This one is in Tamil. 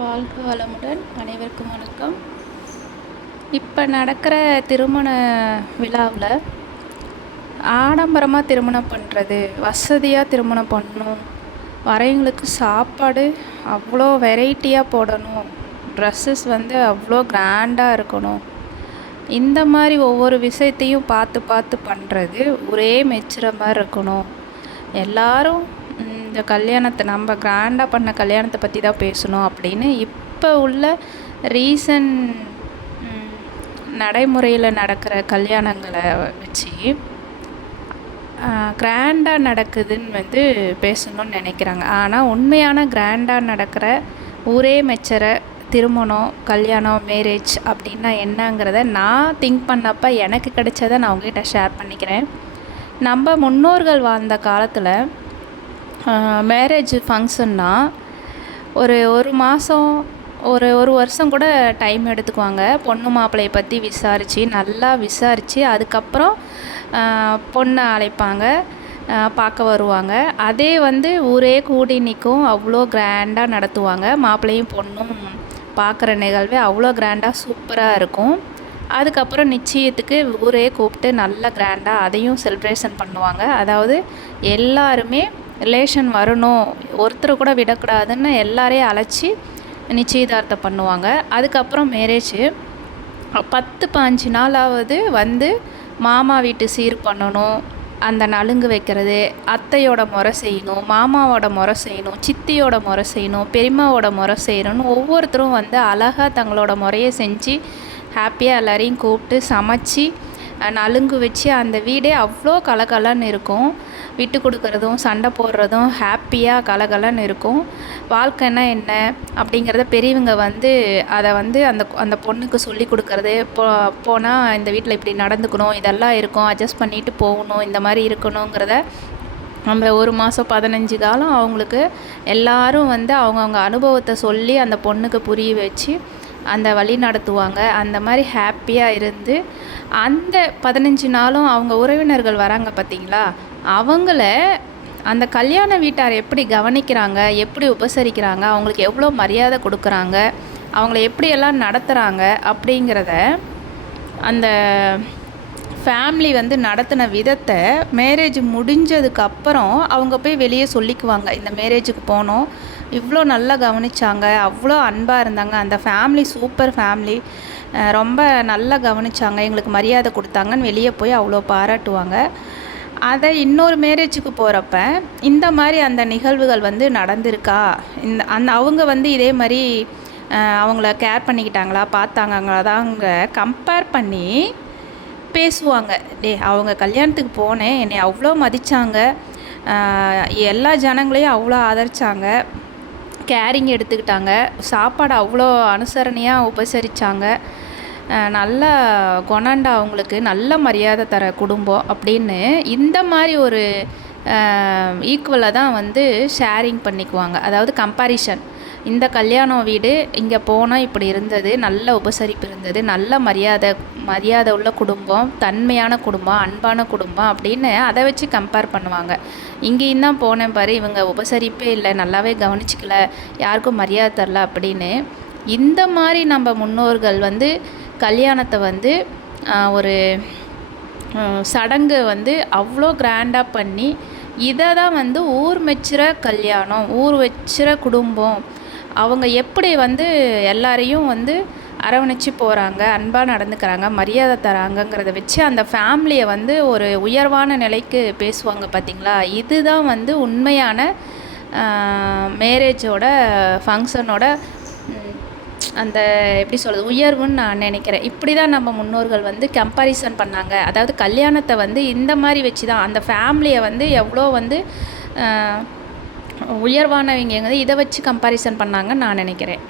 வாழ்க வளமுடன். அனைவருக்கும் வணக்கம். இப்போ நடக்கிற திருமண விழாவில் ஆடம்பரமாக திருமணம் பண்ணுறது, வசதியாக திருமணம் பண்ணணும், வரவங்களுக்கு சாப்பாடு அவ்வளோ வெரைட்டியாக போடணும், ட்ரெஸ்ஸஸ் அவ்வளோ கிராண்டாக இருக்கணும், இந்த மாதிரி ஒவ்வொரு விஷயத்தையும் பார்த்து பார்த்து பண்ணுறது ஒரே மெச்சுற மாதிரி இருக்கணும். எல்லாரும் இந்த கல்யாணத்தை நம்ம கிராண்டாக பண்ண கல்யாணத்தை பற்றி தான் பேசணும் அப்படின்னு இப்போ உள்ள ரீசன்ட் நடைமுறையில் நடக்கிற கல்யாணங்களை வச்சு கிராண்டாக நடக்குதுன்னு பேசணும்னு நினைக்கிறாங்க. ஆனால் உண்மையான கிராண்டாக நடக்கிற ஊரே மெச்சுற திருமணம், கல்யாணம், மேரேஜ் அப்படின்னா என்னங்கிறத நான் திங்க் பண்ணப்போ எனக்கு கிடைச்சதை நான் உங்ககிட்ட ஷேர் பண்ணிக்கிறேன். நம்ம முன்னோர்கள் வாழ்ந்த காலத்தில் மேரேஜ் ஃபங்க்ஷன்னா ஒரு மாதம் ஒரு வருஷம் கூட டைம் எடுத்துக்குவாங்க. பொண்ணு மாப்பிள்ளையை பற்றி நல்லா விசாரித்து அதுக்கப்புறம் பொண்ணை அழைப்பாங்க, பார்க்க வருவாங்க. அதே ஊரே கூடி நிற்கும், அவ்வளோ கிராண்டாக நடத்துவாங்க. மாப்பிள்ளையும் பொண்ணும் பார்க்குற நிகழ்வே அவ்வளோ கிராண்டாக சூப்பராக இருக்கும். அதுக்கப்புறம் நிச்சயத்துக்கு ஊரே கூப்பிட்டு நல்லா கிராண்டாக அதையும் செலிப்ரேஷன் பண்ணுவாங்க. அதாவது எல்லாருமே ரிலேஷன் வரணும், ஒருத்தரை கூட விடக்கூடாதுன்னு எல்லாரையும் அழைச்சி நிச்சயதார்த்தம் பண்ணுவாங்க. அதுக்கப்புறம் மேரேஜ் 10-15 நாளாவது மாமா வீட்டு சீர் பண்ணணும், அந்த நலுங்கு வைக்கிறது, அத்தையோட முறை செய்யணும், மாமாவோட முறை செய்யணும், சித்தியோட முறை செய்யணும், பெரியம்மாவோட முறை செய்யணும்னு ஒவ்வொருத்தரும் அழகாக தங்களோட முறையை செஞ்சு ஹாப்பியாக எல்லோரையும் கூப்பிட்டு சமைச்சி நலுங்கு வச்சு அந்த வீடே அவ்வளோ கலகலன்னு இருக்கும். விட்டு கொடுக்குறதும் சண்டை போடுறதும் ஹாப்பியாக கலகலன்னு இருக்கும். வாழ்க்கைன்னா என்ன அப்படிங்கிறத பெரியவங்க அதை அந்த பொண்ணுக்கு சொல்லி கொடுக்கறது, போனால் இந்த வீட்டில் இப்படி நடந்துக்கணும், இதெல்லாம் இருக்கும், அட்ஜஸ்ட் பண்ணிட்டு போகணும், இந்த மாதிரி இருக்கணுங்கிறத நம்ம ஒரு மாதம் 15 காலம் அவங்களுக்கு எல்லோரும் அவங்கவுங்க அனுபவத்தை சொல்லி அந்த பொண்ணுக்கு புரிய வச்சு அந்த வழி நடத்துவாங்க. அந்த மாதிரி ஹாப்பியாக இருந்து அந்த 15 நாளும் அவங்க உறவினர்கள் வராங்க பார்த்திங்களா, அவங்கள அந்த கல்யாண வீட்டார் எப்படி கவனிக்கிறாங்க, எப்படி உபசரிக்கிறாங்க, அவங்களுக்கு எவ்வளோ மரியாதை கொடுக்குறாங்க, அவங்கள எப்படியெல்லாம் நடத்துகிறாங்க அப்படிங்கிறத அந்த ஃபேமிலி நடத்தின விதத்தை மேரேஜ் முடிஞ்சதுக்கப்புறம் அவங்க போய் வெளியே சொல்லிக்குவாங்க. இந்த மேரேஜுக்கு போனோம், இவ்வளோ நல்லா கவனித்தாங்க, அவ்வளோ அன்பாக இருந்தாங்க, அந்த ஃபேமிலி சூப்பர் ஃபேமிலி, ரொம்ப நல்லா கவனித்தாங்க, எங்களுக்கு மரியாதை கொடுத்தாங்கன்னு வெளியே போய் அவ்வளோ பாராட்டுவாங்க. அதை இன்னொரு மேரேஜுக்கு போகிறப்ப இந்த மாதிரி அந்த நிகழ்வுகள் நடந்திருக்கா, அவங்க இதே மாதிரி அவங்கள கேர் பண்ணிக்கிட்டாங்களா, பார்த்தாங்களாதாங்க கம்பேர் பண்ணி பேசுவாங்க. அவங்க கல்யாணத்துக்கு போனேன், என்னை அவ்வளோ மதித்தாங்க, எல்லா ஜனங்களையும் அவ்வளோ ஆதரித்தாங்க, கேரிங் எடுத்துக்கிட்டாங்க, சாப்பாடு அவ்வளோ அனுசரணையாக உபசரித்தாங்க, நல்ல கொண்டாண்டா, அவங்களுக்கு நல்ல மரியாதை தர குடும்பம் அப்படின்னு இந்த மாதிரி ஒரு ஈக்குவலாக தான் ஷேரிங் பண்ணிக்குவாங்க. அதாவது கம்பாரிஷன், இந்த கல்யாணம் வீடு இங்கே போனால் இப்படி இருந்தது, நல்ல உபசரிப்பு இருந்தது, நல்ல மரியாதை உள்ள குடும்பம், தன்மையான குடும்பம், அன்பான குடும்பம் அப்படின்னு அதை வச்சு கம்பேர் பண்ணுவாங்க. இங்கேயும் தான் போனேன் பாரு, இவங்க உபசரிப்பே இல்லை, நல்லாவே கவனிச்சிக்கல, யாருக்கும் மரியாதை தரல அப்படின்னு இந்த மாதிரி நம்ம முன்னோர்கள் கல்யாணத்தை ஒரு சடங்கு அவ்வளோ கிராண்டாக பண்ணி இதை தான் ஊர் மெச்சுற கல்யாணம், ஊர் வச்சுற குடும்பம், அவங்க எப்படி எல்லாரையும் அரவணைச்சு போகிறாங்க, அன்பாக நடந்துக்கிறாங்க, மரியாதை தராங்கங்கிறத வச்சு அந்த ஃபேமிலியை ஒரு உயர்வான நிலைக்கு பேசுவாங்க பார்த்திங்களா. இதுதான் உண்மையான மேரேஜோட ஃபங்க்ஷனோட அந்த எப்படி சொல்கிறது உயர்வுன்னு நான் நினைக்கிறேன். இப்படி தான் நம்ம முன்னோர்கள் கம்பேரிசன் பண்ணாங்க. அதாவது கல்யாணத்தை இந்த மாதிரி வச்சு தான் அந்த ஃபேமிலியை எவ்வளோ உயர்வானவங்க இதை வச்சு கம்பேரிசன் பண்ணாங்கன்னு நான் நினைக்கிறேன்.